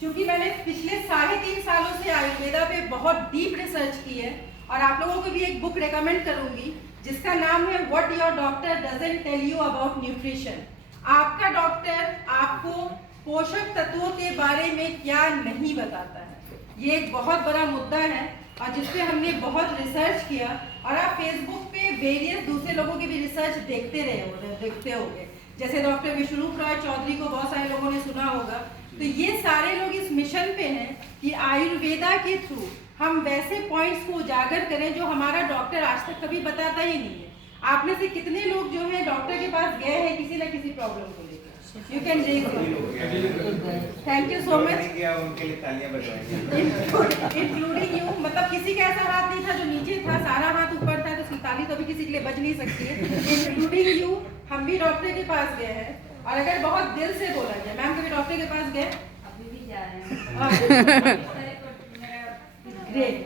क्योंकि मैंने पिछले 3.5 सालों से आयुर्वेदा पे बहुत डीप रिसर्च की है और आप लोगों को भी एक बुक रेकमेंड करूंगी जिसका नाम है what your doctor doesn't tell you about nutrition. आपका डॉक्टर आपको पोषक तत्वों के बारे में क्या नहीं बताता है, ये एक बहुत बड़ा मुद्दा है और जिसपे हमने बहुत रिसर्च किया। और आप फेसबुक पे वेरियस दूसरे लोगों की भी रिसर्च देखते होंगे, जैसे डॉक्टर विष्णु रॉय चौधरी को बहुत सारे लोगों ने सुना होगा। तो ये सारे लोग इस मिशन पे हैं कि आयुर्वेदा के थ्रू हम वैसे पॉइंट्स को उजागर करें जो हमारा डॉक्टर आज तक कभी बताता ही नहीं है। आप में से कितने लोग जो हैं डॉक्टर के पास गए हैं किसी न किसी प्रॉब्लम को लेकर? You can raise your. Thank you so much. उनके लिए तालियां बजवाएंगे। इंक्लूडिंग यू, मतलब किसी का ऐसा हाथ नहीं था जो नीचे था, सारा हाथ ऊपर था, तो उसकी ताली तो अभी किसी के लिए बज नहीं सकती है। इंक्लूडिंग यू, हम भी डॉक्टर के पास गए हैं और अगर बहुत दिल से बोला जाए, मैम कभी डॉक्टर के पास गए? अभी भी जा रहे हैं। ग्रेट,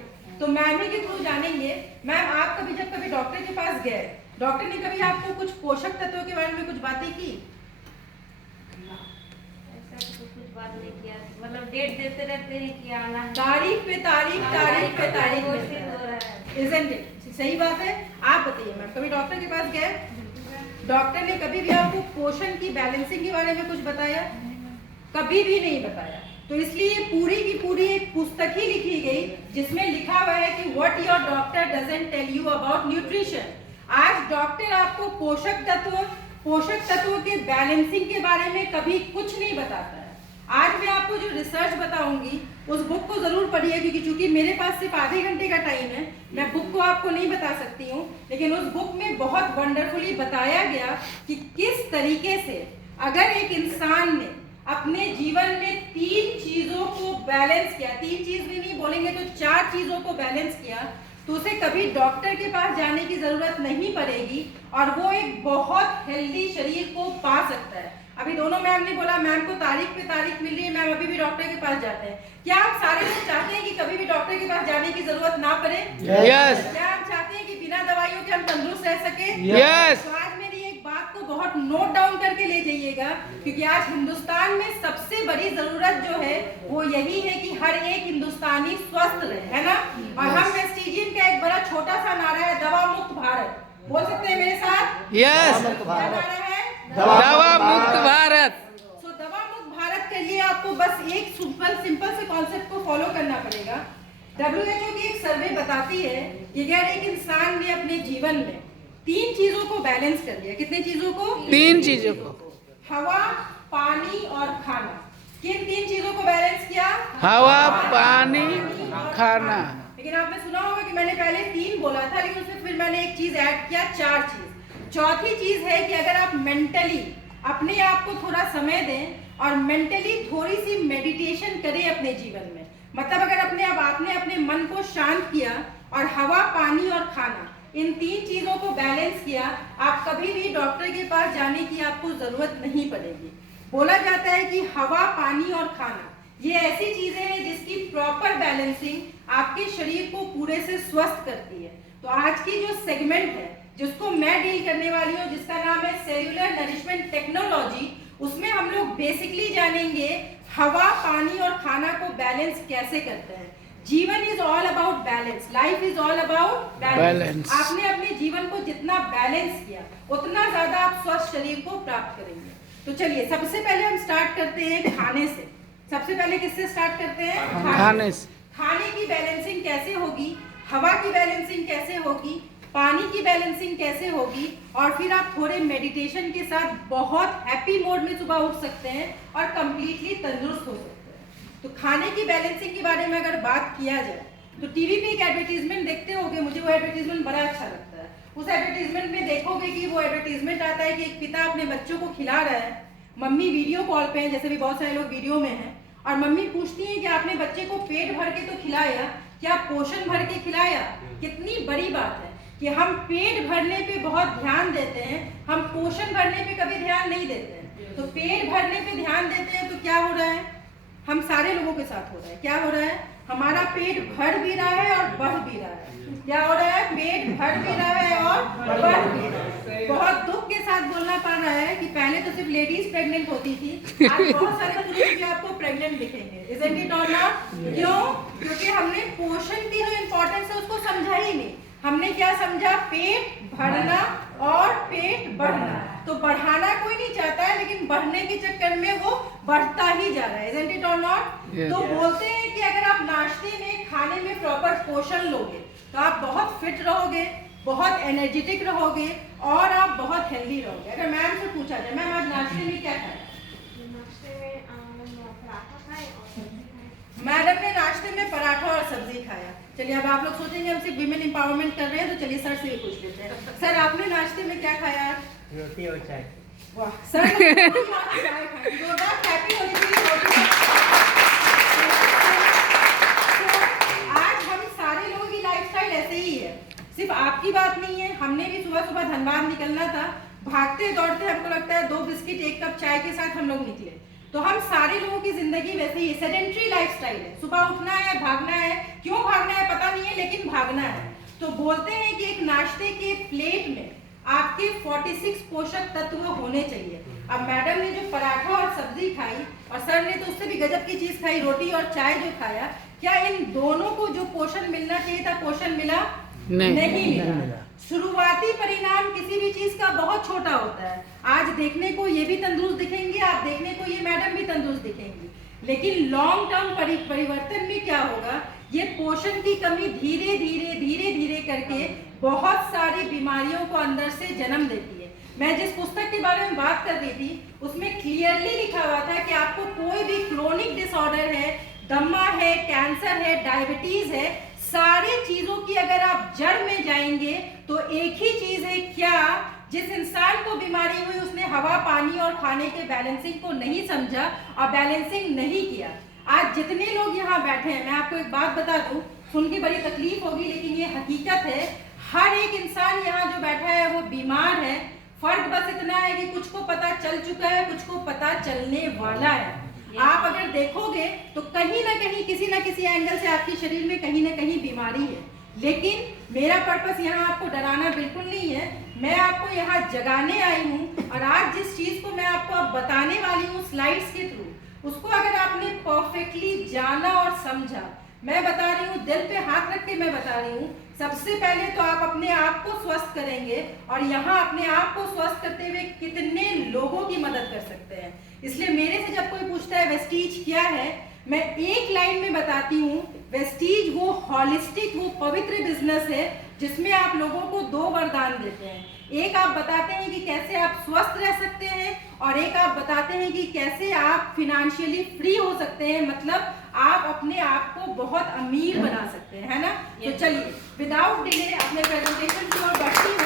तो मैम ही के थ्रू जानेंगे। मैम आप कभी डॉक्टर के पास गए, डॉक्टर ने कभी आपको कुछ पोषक तत्वों के बारे में कुछ बातें की? ऐसा तो कुछ बात नहीं किया, मतलब डेट देते रहते हैं कि आना है। तारीख पे तारीख, तारीख पे तारीख कोशिश हो रहा है। Isn't it? सही बात है। आप बताइए मैम, कभी डॉक्टर के पास गए? डॉक्टर ने कभी भी आपको पोषण की बैलेंसिंग के बारे में कुछ बताया? कभी भी नहीं बताया। तो इसलिए पूरी की पूरी एक पुस्तक ही लिखी गई जिसमें लिखा हुआ है कि what your doctor doesn't tell you about nutrition. आज डॉक्टर आपको पोषक तत्वों के बैलेंसिंग के बारे में कभी कुछ नहीं बताता है। आज मैं आपको जो रिसर्च बताऊंगी उस बुक को जरूर पढ़िए, क्योंकि चूंकि मेरे पास सिर्फ आधे घंटे का टाइम है, मैं बुक को आपको नहीं बता सकती हूँ, लेकिन उस बुक में बहुत वंडरफुली बताया गया कि किस तरीके से अगर एक इंसान ने अपने जीवन में 3 चीजों को बैलेंस किया, 3 चीज भी नहीं बोलेंगे तो 4 चीजों को बैलेंस किया, तो उसे कभी डॉक्टर के पास जाने की जरूरत नहीं पड़ेगी और वो एक बहुत हेल्दी शरीर को पा सकता है। अभी दोनों मैम ने बोला मैम को तारीख पे तारीख मिल रही है, मैम अभी भी डॉक्टर के पास जाते हैं। क्या आप सारे लोग चाहते हैं कि कभी भी डॉक्टर के पास जाने की जरूरत ना पड़े? Yes. क्या आप चाहते हैं कि बिना दवाइयों के हम तंदुरुस्त रह सके? Yes. तो आज मेरी एक बात को बहुत नोट डाउन करके ले जाइएगा, क्योंकि आज हिंदुस्तान में सबसे बड़ी जरूरत जो है वो यही है कि हर एक हिंदुस्तानी स्वस्थ रहे, है ना? और हम वेस्टिजियन का एक बड़ा छोटा सा नारा है, दवा मुक्त भारत। बोल सकते हैं मेरे साथ? यस, क्या नारा है? दवा मुक्त भारत। तो दवा मुक्त भारत के लिए आपको बस एक सिंपल से कॉन्सेप्ट को फॉलो करना पड़ेगा। WHO की एक सर्वे बताती है कि अगर एक इंसान ने अपने जीवन में 3 चीजों को बैलेंस कर लिया, कितने चीजों को? 3 चीजों को, हवा, पानी और खाना। किन 3 चीजों को बैलेंस किया? हवा, पानी, खाना। लेकिन आपने सुना होगा कि मैंने पहले 3 बोला था, लेकिन उसमें फिर मैंने एक चीज ऐड किया, 4 चीज। चौथी चीज है कि अगर आप मेंटली अपने आप को थोड़ा समय दें और मेंटली थोड़ी सी मेडिटेशन करें अपने जीवन में, मतलब अगर आपने अपने मन को शांत किया और हवा, पानी और खाना, इन 3 चीजों को बैलेंस किया, आप कभी भी डॉक्टर के पास जाने की आपको जरूरत नहीं पड़ेगी। बोला जाता है कि हवा, पानी और खाना ये ऐसी चीजें हैं जिसकी प्रॉपर बैलेंसिंग आपके शरीर को पूरे से स्वस्थ करती है। तो आज की जो सेगमेंट है जिसको मैं डील करने वाली हूँ, जिसका नाम है सेल्यूलर नरिशमेंट टेक्नोलॉजी, उसमें हम लोग बेसिकली जानेंगे हवा, पानी और खाना को बैलेंस कैसे करते हैं। जीवन is all about balance, life is all about balance. आपने अपने जीवन को जितना बैलेंस किया उतना ज्यादा आप स्वस्थ शरीर को प्राप्त करेंगे। तो चलिए सबसे पहले हम स्टार्ट करते हैं खाने से। सबसे पहले किससे स्टार्ट करते हैं? खाने से। खाने की बैलेंसिंग कैसे होगी, हवा की बैलेंसिंग कैसे होगी, पानी की बैलेंसिंग कैसे होगी, और फिर आप थोड़े मेडिटेशन के साथ बहुत हैप्पी मोड में सुबह उठ सकते हैं और कंप्लीटली तंदुरुस्त हो सकते हैं। तो खाने की बैलेंसिंग के बारे में अगर बात किया जाए तो टीवी पे एक एडवर्टीजमेंट देखते होंगे, मुझे वो एडवर्टीजमेंट बड़ा अच्छा लगता है। उस एडवर्टीजमेंट में देखोगे कि वो एडवर्टीजमेंट आता है कि एक पिता अपने बच्चों को खिला रहा है, मम्मी वीडियो कॉल पे है, जैसे भी बहुत सारे लोग वीडियो में हैं, और मम्मी पूछती है कि आपने बच्चे को पेट भर के तो खिलाया, क्या पोषण भर के खिलाया? कितनी बड़ी बात है कि हम पेट भरने पे बहुत ध्यान देते हैं, हम पोषण भरने पे कभी ध्यान नहीं देते हैं। तो पेट भरने पे ध्यान देते हैं तो क्या हो रहा है? हम सारे लोगों के साथ हो रहा है। क्या हो रहा है? हमारा पेट भर भी रहा है और बढ़ भी रहा है। क्या हो रहा है? पेट भर भी रहा है और बढ़ भी रहा है। बहुत दुख के साथ बोलना पड़ रहा है कि पहले तो सिर्फ लेडीज प्रेग्नेंट होती थी, आज बहुत सारे पुरुष भी आपको प्रेग्नेंट दिखेंगे। Isn't it or not? क्यों? क्योंकि हमने पोषण की जो इम्पोर्टेंस है उसको समझा ही नहीं। हमने क्या समझा? पेट भरना और पेट बढ़ना। तो बढ़ाना कोई नहीं चाहता है, लेकिन बढ़ने के चक्कर में वो बढ़ता ही जा रहा है। Isn't it or not? Yes. तो बोलते हैं कि अगर आप नाश्ते में खाने में प्रॉपर पोषण लोगे तो आप बहुत फिट रहोगे, बहुत एनर्जेटिक रहोगे और आप बहुत हेल्दी रहोगे। अगर मैम से पूछा जाए, मैम आज नाश्ते में क्या खाया? नाश्ते में पराठा खाए और सब्जी खाए। मैडम ने नाश्ते में पराठा और सब्जी खाया। चलिए, अब आप लोग सोचेंगे हम सिर्फ विमेन एम्पावरमेंट कर रहे हैं, तो चलिए सर से भी पूछ लेते हैं। सर, आपने नाश्ते में क्या खाया आज? रोटी और चाय। वाह सर, रोटी और चाय खाई। जोरदार क्लैपिंग होनी चाहिए रोटी और चाय। आज हम सारे लोगों की लाइफस्टाइल ऐसे ही है, सिर्फ आपकी बात नहीं है। हमने भी सुबह सुबह धनबाद निकलना था, भागते दौड़ते हमको लगता है 2 बिस्किट 1 कप चाय के साथ हम लोग निकले। तो हम सारे लोगों की जिंदगी वैसे ही सेडेंट्री लाइफस्टाइल है। सुबह उठना है, भागना है, क्यों भागना है पता नहीं है, लेकिन भागना है। तो बोलते हैं कि एक नाश्ते के प्लेट में आपके 46 पोषक तत्व होने चाहिए। अब मैडम ने जो पराठा और सब्जी खाई और सर ने तो उससे भी गजब की चीज खाई, रोटी और चाय जो खाया, क्या इन दोनों को जो पोषण मिलना चाहिए था पोषण मिला? नहीं मिला। शुरुआती परिणाम किसी भी चीज का बहुत छोटा होता है। आज देखने को ये भी तंदुरुस्त दिखेंगे, आप देखने को ये मैडम भी तंदुरुस्त दिखेंगी, लेकिन लॉन्ग टर्म परिवर्तन में क्या होगा? ये पोषण की कमी धीरे धीरे करके बहुत सारी बीमारियों को अंदर से जन्म देती है। मैं जिस पुस्तक के बारे में बात कर रही थी उसमें क्लियरली लिखा हुआ था कि आपको कोई भी क्रोनिक डिसऑर्डर है, दमा है, कैंसर है, डायबिटीज है, सारी चीजों की अगर आप जड़ में जाएंगे तो एक ही चीज है, क्या? जिस इंसान को बीमारी हुई उसने हवा, पानी और खाने के बैलेंसिंग को नहीं समझा और बैलेंसिंग नहीं किया। आज जितने लोग यहाँ बैठे हैं, मैं आपको एक बात बता दूं, सुन के बड़ी तकलीफ होगी लेकिन ये हकीकत है, हर एक इंसान यहाँ जो बैठा है वो बीमार है। फर्क बस इतना है कि कुछ को पता चल चुका है, कुछ को पता चलने वाला है। आप अगर देखोगे तो कहीं ना कहीं किसी ना किसी एंगल से आपके शरीर में कहीं ना कहीं बीमारी है, लेकिन मेरा पर्पस यहाँ आपको डराना बिल्कुल नहीं है। मैं आपको यहाँ जगाने आई हूँ और आज जिस चीज को मैं आपको अब बताने वाली हूँ स्लाइड्स के थ्रू, उसको अगर आपने परफेक्टली जाना और समझा, मैं बता रही हूँ, दिल पे हाथ रख के मैं बता रही हूँ, सबसे पहले तो आप अपने आप को स्वस्थ करेंगे और यहाँ अपने आप को स्वस्थ करते हुए कितने लोगों की मदद कर सकते हैं। इसलिए मेरे से जब कोई पूछता है वेस्टीज क्या है, मैं एक लाइन में बताती हूँ, वेस्टीज वो हॉलिस्टिक, वो पवित्र बिजनेस है जिसमें आप लोगों को 2 वरदान देते हैं। एक आप बताते हैं कि कैसे आप स्वस्थ रह सकते हैं और एक आप बताते हैं कि कैसे आप फिनेंशियली फ्री हो सकते हैं, मतलब आप अपने आप को बहुत अमीर बना सकते हैं, है ना? तो चलिए विदाउट डिले अपने प्रेजेंटेशन की ओर बढ़ती हूँ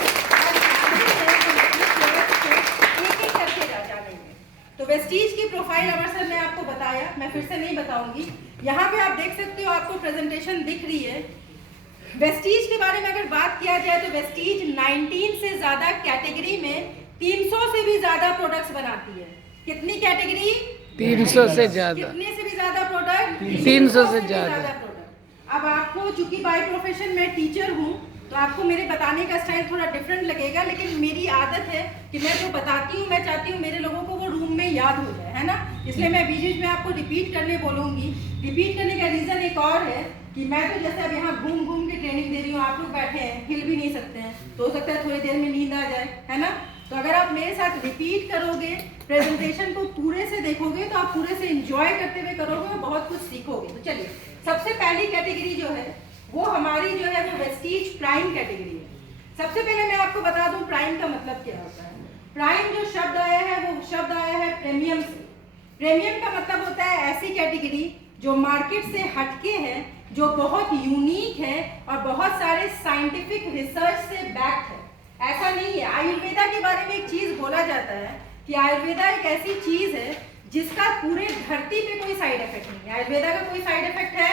एक एक करके जानेंगे। तो वेस्टीज की प्रोफाइल अमर सर ने आपको बताया, मैं फिर से नहीं बताऊंगी। यहाँ पे आप देख सकते हो, आपको प्रेजेंटेशन दिख रही है। वेस्टीज के बारे में अगर बात किया जाए तो वेस्टीज 19 से ज्यादा कैटेगरी में 300 से भी ज्यादा प्रोडक्ट्स बनाती है। कितनी कैटेगरी? 300 से ज्यादा। कितने से भी ज्यादा प्रोडक्ट? 300 से ज्यादा प्रोडक्ट। अब आपको, चूंकि बाय प्रोफेशन मैं टीचर हूँ, तो आपको मेरे बताने का स्टाइल थोड़ा डिफरेंट लगेगा, लेकिन मेरी आदत है कि मैं जो बताती हूँ, मैं चाहती हूँ मेरे लोगों को वो रूम में याद हो जाए, है ना? इसलिए मैं बीच बीच में आपको रिपीट करने बोलूँगी। रिपीट करने का रीज़न एक और है कि मैं तो जैसे अब यहाँ घूम घूम के ट्रेनिंग दे रही हूँ, आप लोग बैठे हैं, हिल भी नहीं सकते हैं, तो हो सकता है थोड़ी देर में नींद आ जाए, है ना? तो अगर आप मेरे साथ रिपीट करोगे, प्रेजेंटेशन को पूरे से देखोगे, तो आप पूरे से एंजॉय करते हुए करोगे और बहुत कुछ सीखोगे। तो चलिए, सबसे पहली कैटेगरी जो है वो हमारी जो है वो वेस्टीज प्राइम कैटेगरी है। सबसे पहले मैं आपको बता दूं प्राइम का मतलब क्या होता है। प्राइम जो शब्द आया है वो शब्द आया है प्रीमियम से। प्रीमियम का मतलब होता है ऐसी कैटेगरी जो मार्केट से हटके है, जो बहुत यूनिक है और बहुत सारे साइंटिफिक रिसर्च से बैक्ड है। ऐसा नहीं है, आयुर्वेदा के बारे में एक चीज बोला जाता है कि आयुर्वेदा एक ऐसी चीज है जिसका पूरे धरती पे कोई साइड इफेक्ट नहीं है। आयुर्वेदा का कोई साइड इफेक्ट है?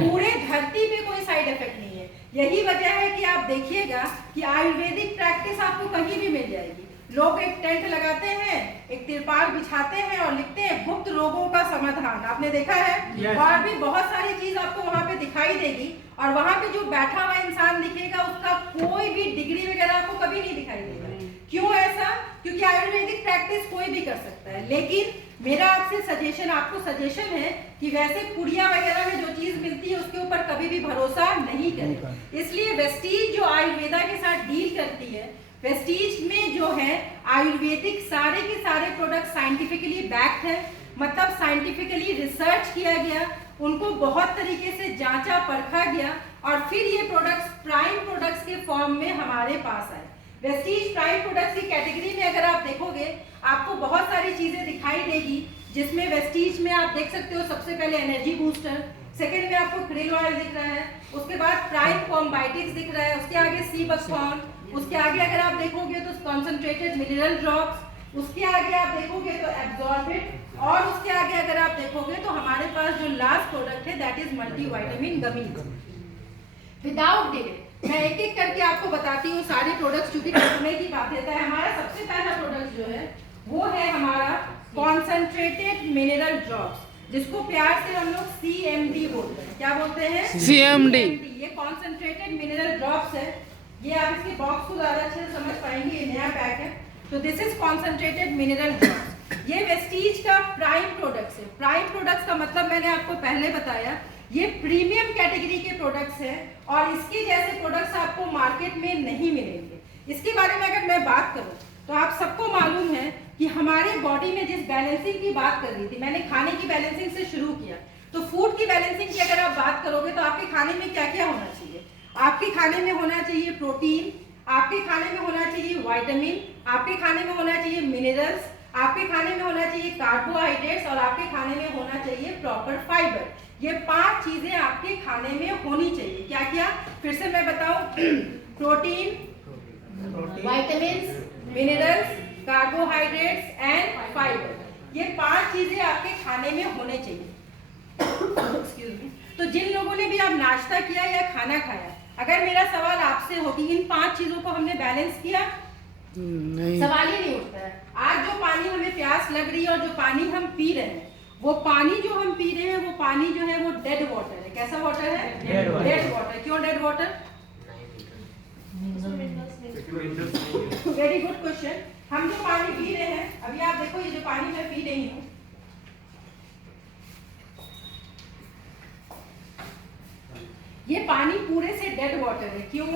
पूरे धरती पे कोई साइड इफेक्ट नहीं है। यही वजह है कि आप देखिएगा कि आयुर्वेदिक प्रैक्टिस आपको कहीं भी मिल जाएगी। लोग एक टेंट लगाते हैं, एक तिरपाल बिछाते हैं और लिखते हैं गुप्त रोगों का समाधान। आपने देखा है? और भी बहुत सारी चीज आपको वहाँ पे दिखाई देगी, और वहाँ पे जो बैठा हुआ इंसान दिखेगा उसका कोई भी डिग्री वगैरह आपको कभी नहीं दिखाई देगा। क्यों ऐसा? क्योंकि आयुर्वेदिक प्रैक्टिस कोई भी कर सकता है, लेकिन मेरा आपसे आपको सजेशन है कि वैसे पुड़िया वगैरह में जो चीज मिलती है उसके ऊपर कभी भी भरोसा नहीं करें। इसलिए वेस्टीज जो आयुर्वेदा के साथ डील करती है, वेस्टीज में जो है आयुर्वेदिक सारे के सारे प्रोडक्ट साइंटिफिकली बैक्ड है, मतलब साइंटिफिकली रिसर्च किया गया, उनको बहुत तरीके से जांचा परखा गया और फिर ये प्रोडक्ट्स प्राइम प्रोडक्ट्स के फॉर्म में हमारे पास आए। वेस्टीज प्राइम प्रोडक्ट्स की कैटेगरी में अगर आप देखोगे आपको बहुत सारी चीजें दिखाई देगी, जिसमें वेस्टीज में आप देख सकते हो सबसे पहले एनर्जी बूस्टर, सेकंड में आपको क्रिल ऑयल दिख रहा है, उसके बाद प्राइम कॉम्बाइटिक्स दिख रहा है, उसके आगे सी बकथॉर्न, उसके आगे अगर आप देखोगे तो कॉन्सेंट्रेटेड मिनरल ड्रॉप्स, उसके आगे आप देखोगे तो एब्जॉर्बिट, और उसके आगे अगर आप देखोगे तो हमारे पास जो लास्ट प्रोडक्ट है that is multivitamin gummies. Without delay मैं एक एक करके आपको बताती हूँ सारे प्रोडक्ट्स, क्योंकि समय की बाध्यता है। हमारा सबसे पहला प्रोडक्ट जो है वो है हमारा कॉन्सेंट्रेटेड मिनरल ड्रॉप्स, जिसको प्यार से हम लोग CMD बोलते हैं। क्या बोलते हैं? CMD। ये कॉन्सेंट्रेटेड मिनरल ड्रॉप्स है। ये आप इसके बॉक्स को ज्यादा अच्छे से समझ पाएंगे, ये नया पैक है। तो this is concentrated mineral drops. ये वेस्टीज का प्राइम प्रोडक्ट्स है। प्राइम प्रोडक्ट्स का मतलब मैंने आपको पहले बताया, ये प्रीमियम कैटेगरी के प्रोडक्ट्स हैं और इसके जैसे प्रोडक्ट्स आपको मार्केट में नहीं मिलेंगे। इसके बारे में अगर मैं बात करूं तो आप सबको मालूम है कि हमारे बॉडी में जिस बैलेंसिंग की बात कर रही थी, मैंने खाने की बैलेंसिंग से शुरू किया, तो फूड की बैलेंसिंग की अगर आप बात करोगे तो आपके खाने में क्या क्या होना चाहिए? आपके खाने में होना चाहिए प्रोटीन, आपके खाने में होना चाहिए विटामिन, आपके खाने में होना चाहिए मिनरल्स, आपके खाने में होना चाहिए कार्बोहाइड्रेट्स और आपके खाने में होना चाहिए प्रॉपर फाइबर। ये 5 चीजें आपके खाने में होनी चाहिए। क्या क्या? फिर से मैं बताऊं, protein, vitamins, minerals, carbohydrates and fibre. ये 5 चीजें आपके खाने में होने चाहिए। Excuse me. तो जिन लोगों ने भी आप नाश्ता किया या खाना खाया, अगर मेरा सवाल आपसे हो कि इन 5 चीजों को हमने बैलेंस किया, नहीं, सवाल ही नहीं उठता है। आज जो पानी हमें प्यास लग रही है और जो पानी हम पी रहे हैं, वो पानी जो हम पी रहे हैं वो पानी जो है वो डेड वाटर है। कैसा वाटर है? Dead water. क्यों dead water? Very good question. हम जो पानी पी रहे हैं, अभी आप देखो ये जो पानी मैं पी रही हूँ, ये पानी पूरे से डेड वाटर है। क्यों?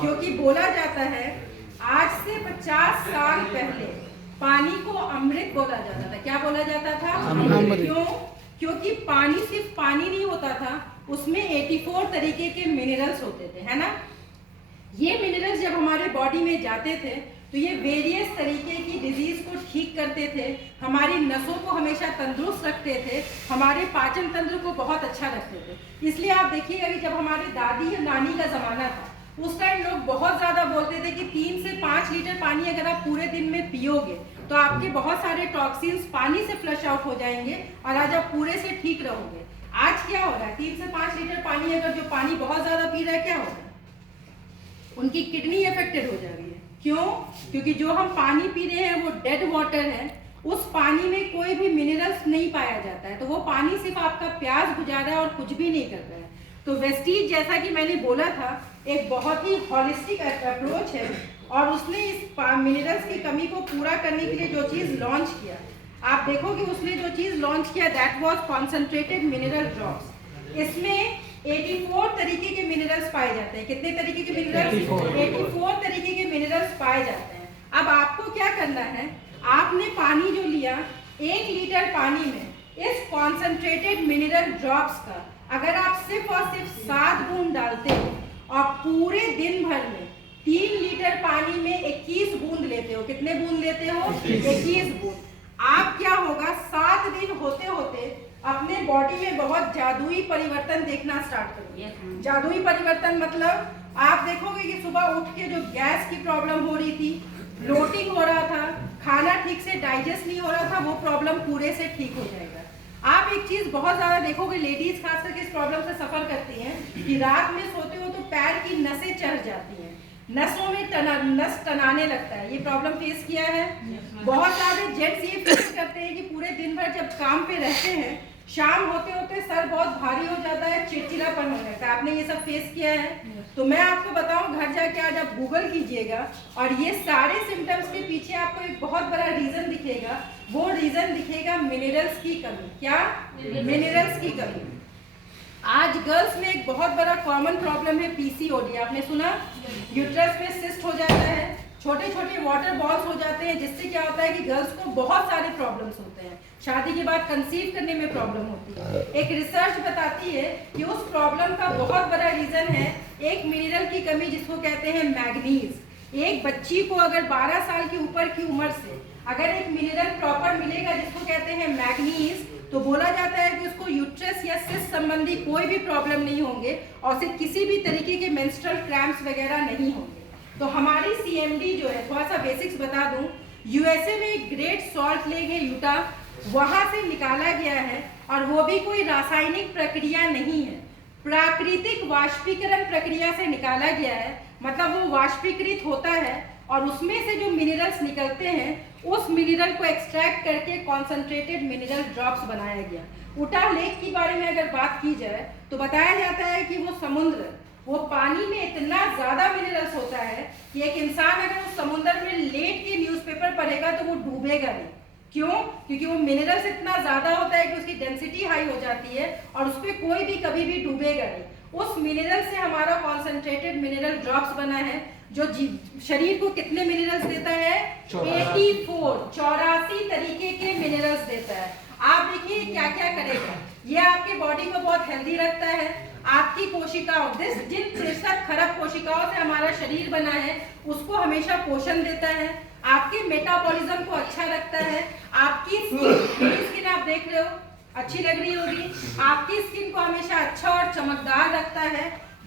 क्योंकि बोला जाता है आज से 50 साल पहले पानी को अमृत बोला जाता था। क्या बोला जाता था? अमृत। क्यों? क्योंकि पानी सिर्फ पानी नहीं होता था, उसमें 84 तरीके के मिनरल्स होते थे, है ना? ये मिनरल्स जब हमारे बॉडी में जाते थे तो ये वेरियस तरीके की डिजीज को ठीक करते थे, हमारी नसों को हमेशा तंदुरुस्त रखते थे, हमारे पाचन तंत्र को बहुत अच्छा रखते थे। इसलिए आप देखिएगा कि जब हमारे दादी या नानी का जमाना था, उस टाइम लोग बहुत ज्यादा बोलते थे कि 3 से 5 लीटर पानी अगर आप पूरे दिन में पियोगे तो आपके बहुत सारे टॉक्सिन्स पानी से फ्लश आउट हो जाएंगे और आज आप पूरे से ठीक रहोगे। आज क्या हो रहा है? 3 से 5 लीटर पानी अगर जो पानी बहुत ज्यादा पी रहा है, क्या हो रहा है? उनकी किडनी अफेक्टेड हो जा रही है। क्यों? क्योंकि जो हम पानी पी रहे हैं वो डेड वाटर है, उस पानी में कोई भी मिनरल्स नहीं पाया जाता है, तो वो पानी सिर्फ आपका प्यास बुझा रहा है और कुछ भी नहीं कर रहा है। तो वेस्टीज, जैसा कि मैंने बोला था, एक बहुत ही हॉलिस्टिक अप्रोच है और उसने इस मिनरल्स की कमी को पूरा करने के लिए जो चीज लॉन्च किया, आप देखोगे उसने जो चीज लॉन्च किया that was concentrated mineral drops. इसमें 84 तरीके के मिनरल्स पाए जाते हैं। कितने तरीके के मिनरल्स? 84 तरीके के मिनरल्स पाए जाते हैं। अब आपको क्या करना है, आपने पानी जो लिया, 1 लीटर पानी में इस कॉन्सेंट्रेटेड मिनरल ड्रॉप्स का अगर आप सिर्फ और सिर्फ 7 बूंद डालते हो और पूरे दिन भर में 3 लीटर पानी में 21 बूंद लेते हो। कितने बूंद लेते हो? 21 बूंद। आप क्या होगा, 7 दिन होते होते अपने बॉडी में बहुत जादुई परिवर्तन देखना स्टार्ट करोगे। जादुई परिवर्तन मतलब आप देखोगे कि सुबह उठ के जो गैस की प्रॉब्लम हो रही थी, ब्लोटिंग हो रहा था, खाना ठीक से डाइजेस्ट नहीं हो रहा था, वो प्रॉब्लम पूरे से ठीक हो जाएगा। आप एक चीज बहुत ज्यादा देखोगे, लेडीज खास करके इस प्रॉब्लम से सफर करती हैं कि रात में सोते हो तो पैर की नसें चढ़ जाती हैं। नसों में नस टनाने लगता है। ये प्रॉब्लम फेस किया है? बहुत सारे जेंट्स ये फेस करते हैं कि पूरे दिन भर जब काम पे रहते हैं, शाम होते होते सर बहुत भारी हो जाता है, चिड़चिड़ापन हो जाता है। आपने ये सब फेस किया है? तो मैं आपको बताऊं, घर जाके आज आप गूगल कीजिएगा और ये सारे सिम्टम्स के पीछे आपको एक बहुत बड़ा रीजन दिखेगा। वो रीजन दिखेगा मिनरल्स की कमी। क्या? मिनरल्स की कमी। आज गर्ल्स में एक बहुत बड़ा कॉमन प्रॉब्लम है पीसीओडी। आपने सुना? यूट्रस में सिस्ट हो जाता है, छोटे छोटे वाटर बॉल्स हो जाते हैं, जिससे क्या होता है कि गर्ल्स को बहुत सारे प्रॉब्लम्स होते हैं। शादी के बाद कंसीव करने में प्रॉब्लम होती है। एक रिसर्च बताती है कि उस प्रॉब्लम का बहुत बड़ा रीजन है एक मिनरल की कमी, जिसको कहते हैं मैग्नीज। एक बच्ची को अगर 12 साल की ऊपर की उम्र से अगर एक मिनरल प्रॉपर मिलेगा जिसको कहते हैं मैग्नीज, तो बोला जाता है कि उसको यूट्रस या सिस्ट संबंधी कोई भी प्रॉब्लम नहीं होंगे और सिर्फ किसी भी तरीके के मेंस्ट्रुअल क्रैम्प्स वगैरह नहीं होंगे। तो हमारी सीएमडी जो है, थोड़ा सा बेसिक्स बता दूं, यूएसए में एक ग्रेट सॉल्ट लेक है यूटा, वहां से निकाला गया है और वो भी कोई रासायनिक प्रक्रिया नहीं है, प्राकृतिक वाष्पीकरण प्रक्रिया से निकाला गया है। मतलब वो वाष्पीकृत होता है और उसमें से जो मिनरल्स निकलते हैं उस मिनरल को एक्सट्रैक्ट करके कॉन्सेंट्रेटेड मिनरल ड्रॉप्स बनाया गया। उटा लेक के बारे में अगर बात की जाए तो बताया जाता है कि वो समुद्र, वो पानी में इतना ज्यादा मिनरल्स होता है कि एक इंसान अगर उस समुद्र में लेट के न्यूज़पेपर पढ़ेगा तो वो डूबेगा नहीं। क्यों? क्योंकि वो मिनरल्स इतना ज्यादा होता है कि उसकी डेंसिटी हाई हो जाती है और उस पर कोई भी कभी भी डूबेगा नहीं। उस मिनरल से हमारा कॉन्सेंट्रेटेड मिनरल ड्रॉप्स बना है जो शरीर को कितने मिनरल्स देता है? 84 तरीके के मिनरल्स देता है। आप देखिए क्या क्या करेगा। ये आपके बॉडी को बहुत हेल्दी रखता है, आपकी कोशिकाओं, जिन 63 खरब कोशिकाओं से हमारा शरीर बना है उसको हमेशा पोषण देता है, आपके मेटाबॉलिज्म को अच्छा रखता है, आपकी स्किन आप देख रहे हो अच्छी लग रही होगी, आपकी स्किन को हमेशा अच्छा और चमकदार रखता है,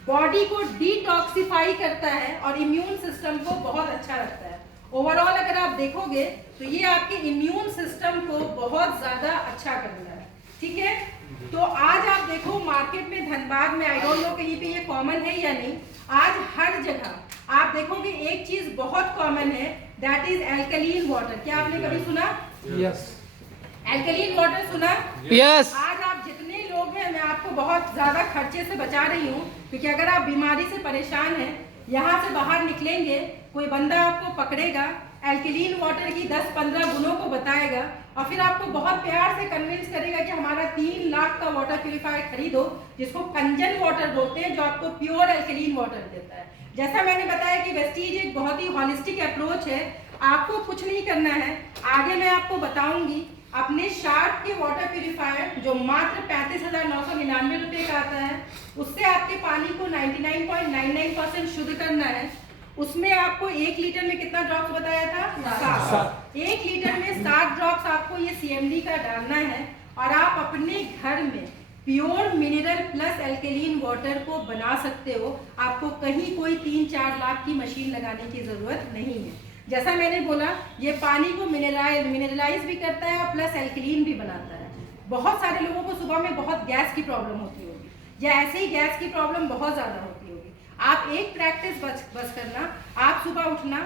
बॉडी को डिटॉक्सिफाई करता है और इम्यून सिस्टम को बहुत अच्छा रखता है। ओवरऑल अगर आप देखोगे तो ये आपके इम्यून सिस्टम को बहुत ज्यादा अच्छा करता है। ठीक है, तो आज आप देखो मार्केट में, धनबाद में, आई डोंट नो कहीं पे ये कॉमन है या नहीं, आज हर जगह आप देखोगे एक चीज बहुत कॉमन है, दैट इज एल्कलीन वाटर। क्या आपने कभी सुना? यस। एल्कलीन वाटर सुना? यस। आज आप जितने लोग हैं, मैं आपको बहुत ज्यादा खर्चे से बचा रही हूँ, क्योंकि अगर आप बीमारी से परेशान हैं, यहाँ से बाहर निकलेंगे, कोई बंदा आपको पकड़ेगा, एल्कलीन वाटर की 10-15 गुणों को बताएगा और फिर आपको बहुत प्यार से कन्विंस करेगा कि हमारा 3 लाख का वाटर प्यूरिफायर खरीदो, जिसको कंजन वाटर बोलते हैं, जो आपको प्योर एल्कलीन वाटर देता है। जैसा मैंने बताया कि वेस्टीज एक बहुत ही हॉलिस्टिक अप्रोच है, आपको कुछ नहीं करना है। आगे मैं आपको बताऊंगी अपने शार्प के वाटर प्यूरिफायर जो मात्र 35,999 रुपये का आता है, उससे आपके पानी को 99.99% शुद्ध करना है। उसमें आपको 1 लीटर में कितना ड्रॉप्स बताया था? 7। 1 लीटर में 7 ड्रॉप्स आपको ये सीएमडी का डालना है और आप अपने घर में pure mineral plus alkaline water को बना सकते हो। आपको कहीं कोई 3-4 लाख की मशीन लगाने की जरूरत नहीं है। जैसा मैंने बोला, ये पानी को मिनरलाइज भी करता है और प्लस एल्कलीन भी बनाता है। बहुत सारे लोगों को सुबह में बहुत गैस की प्रॉब्लम होती होगी या ऐसे ही गैस की प्रॉब्लम बहुत ज़्यादा होती होगी। आप एक प्रैक्टिस बस करना, आप सुबह उठना,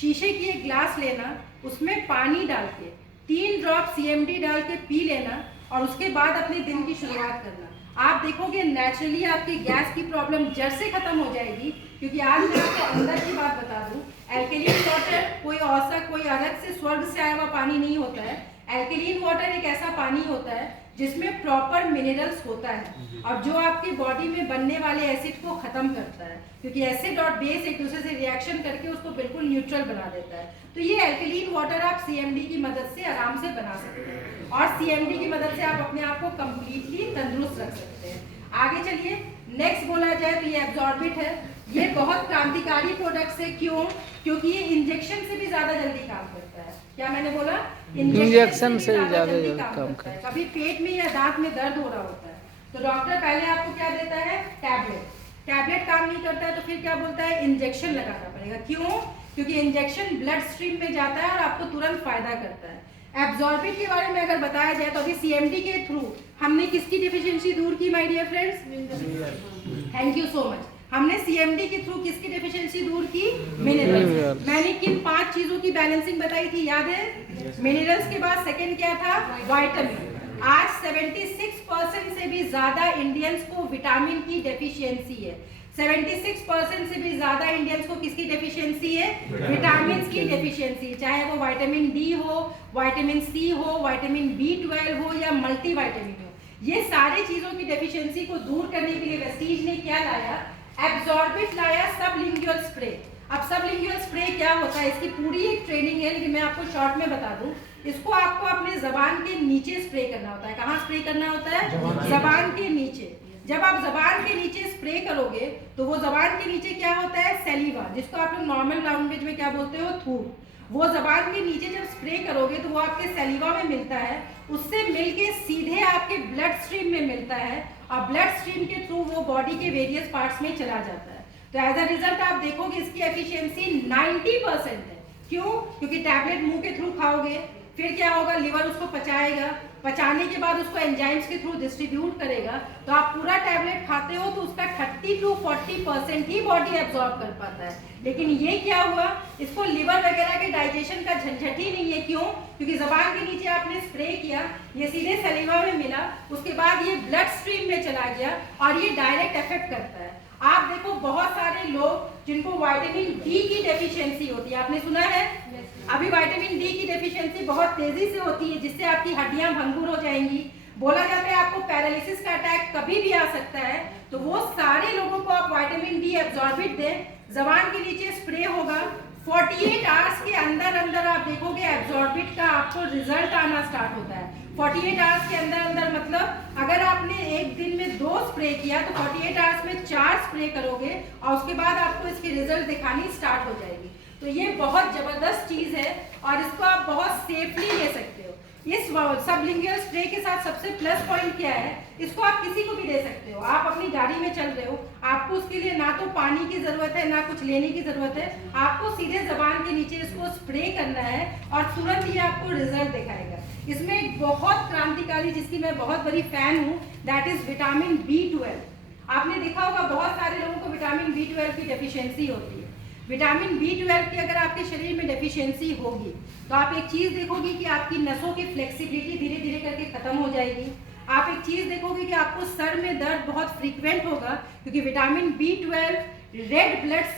शीशे की एक ग्लास लेना, उसमें पानी डाल के 3 ड्रॉप सीएमडी डाल के पी लेना और उसके बाद अपने दिन की शुरुआत करना। आप देखोगे नेचुरली आपकी गैस की प्रॉब्लम जड़ से खत्म हो जाएगी। क्योंकि आज मैं आपको अंदर की बात बता दूं, एल्कलीन वाटर कोई औसत, कोई अलग से स्वर्ग से आया हुआ पानी नहीं होता है। एल्कलीन वाटर एक ऐसा पानी होता है जिसमें प्रॉपर मिनरल्स होता है और जो आपकी बॉडी में बनने वाले एसिड को खत्म करता है, क्योंकि एसिड और बेस एक दूसरे से रिएक्शन करके उसको बिल्कुल न्यूट्रल बना देता है। तो ये एल्कलीन वाटर आप सीएमडी की मदद से आराम से बना सकते हैं और सीएमडी की मदद से आप अपने आप को कंप्लीटली तंदुरुस्त रख सकते हैं। आगे चलिए, नेक्स्ट बोला जाए तो ये एब्जॉर्बिट है। ये बहुत क्रांतिकारी प्रोडक्ट है। क्यों? क्योंकि ये इंजेक्शन से भी ज्यादा जल्दी काम करता है। क्या मैंने बोला? इंजेक्शन से भी ज्यादा काम करता है। कभी पेट में या दांत में दर्द हो रहा होता है तो डॉक्टर पहले आपको क्या देता है? टैबलेट काम नहीं करता है तो फिर क्या बोलता है? इंजेक्शन लगाना पड़ेगा। क्यों? क्योंकि इंजेक्शन ब्लड स्ट्रीम में जाता है और आपको तुरंत फायदा करता है। एब्जॉर्बिट के बारे में अगर बताया जाए तो अभी सीएमडी के थ्रू हमने किसकी डिफिशियंसी दूर की my dear friends? Thank you so much. हमने CMD के थ्रू किसकी डेफिशिएंसी दूर की? मिनरल्स। मैंने किन 5 चीजों की बैलेंसिंग बताई थी, याद है? मिनरल्स के बाद सेकंड क्या था? विटामिन। आज 76% से भी ज्यादा इंडियंस को विटामिन की डेफिशिएंसी है। 76% से भी ज्यादा इंडियंस को किसकी डेफिशिएंसी है? विटामिन की डेफिशिएंसी, चाहे वो विटामिन डी हो, विटामिन सी हो, विटामिन B12 हो या मल्टीविटामिन हो। ये सारी चीजों की डेफिशिएंसी को दूर करने के लिए वेस्टीज ने क्या लाया? एब्जॉर्बिट लाया, सबलिंगुअल स्प्रे। अब सबलिंगुअल स्प्रे क्या होता है, इसकी पूरी एक ट्रेनिंग है, लेकिन मैं आपको शॉर्ट में बता दूं। इसको आपको अपने जबान के नीचे स्प्रे करना होता है। कहाँ स्प्रे करना होता है? जबान के नीचे। जब आप जबान के नीचे स्प्रे करोगे तो वो जबान के नीचे क्या होता है? सैलिवा, जिसको आप लोग नॉर्मल लैंग्वेज में क्या बोलते हो? थूक। वो जबान के नीचे जब स्प्रे करोगे तो वो आपके सैलिवा में मिलता है, उससे मिलके सीधे आपके ब्लड स्ट्रीम में मिलता है और ब्लड स्ट्रीम के थ्रू वो बॉडी के वेरियस पार्ट्स में चला जाता है। तो एज अ रिजल्ट आप देखोगे इसकी एफिशिएंसी 90% है। क्यों? क्योंकि टैबलेट मुंह के थ्रू खाओगे, फिर क्या होगा? लिवर उसको पचाएगा, पचाने के बाद उसको एंजाइम्स के थ्रू डिस्ट्रीब्यूट करेगा। तो आप पूरा टैबलेट खाते हो तो उसका 30 to 40% ही बॉडी एब्जॉर्ब कर पाता है। लेकिन ये क्या हुआ? इसको लिवर वगैरह के डाइजेशन का झंझट ही नहीं है। क्यों? क्योंकि जबान के नीचे आपने स्प्रे किया, ये सीधे सलीवा में मिला, उसके बाद ये ब्लड स्ट्रीम में चला गया और ये डायरेक्ट इफेक्ट करता है। आप देखो बहुत सारे लोग जिनको विटामिन डी की डेफिशिएंसी होती है, आपने सुना है? अभी विटामिन डी की डेफिशिएंसी बहुत तेजी से होती है, जिससे आपकी हड्डियां भंगुर हो जाएंगी। बोला जाता है आपको पैरालिसिस का अटैक कभी भी आ सकता है। तो वो सारे लोगों को आप विटामिन डी एब्जॉर्बिट दें, जबान के नीचे स्प्रे होगा, 48 आवर्स के अंदर अंदर आप देखोगे एब्जॉर्बिट का आपको रिजल्ट आना स्टार्ट होता है। 48 आवर्स के अंदर अंदर मतलब अगर आपने एक दिन में 2 स्प्रे किया तो 48 आवर्स में 4 स्प्रे करोगे और उसके बाद आपको इसकी रिजल्ट दिखानी स्टार्ट हो जाएगी। तो ये बहुत जबरदस्त चीज है और इसको आप बहुत सेफली ले सकते हो। इस सबलिंगुअल स्प्रे के साथ सबसे प्लस पॉइंट क्या है? इसको आप किसी को भी दे सकते हो। आप अपनी गाड़ी में चल रहे हो, आपको उसके लिए ना तो पानी की जरूरत है ना कुछ लेने की जरूरत है, आपको सीधे जबान के नीचे इसको स्प्रे करना है और तुरंत ये आपको रिजल्ट दिखाएगा। इसमें एक बहुत क्रांतिकारी, जिसकी मैं बहुत बड़ी फैन हूँ, दैट इज विटामिन B12। आपने देखा होगा बहुत सारे लोगों को विटामिन B12 की डेफिशिएंसी होती है। विटामिन B12 की अगर आपके शरीर में डेफिशिएंसी होगी तो आप एक चीज देखोगे कि आपकी नसों की फ्लेक्सिबिलिटी धीरे धीरे करके खत्म हो जाएगी। आप एक चीज देखोगे कि आपको सर में दर्द बहुत फ्रीक्वेंट होगा, क्योंकि विटामिन B12 रेड ब्लड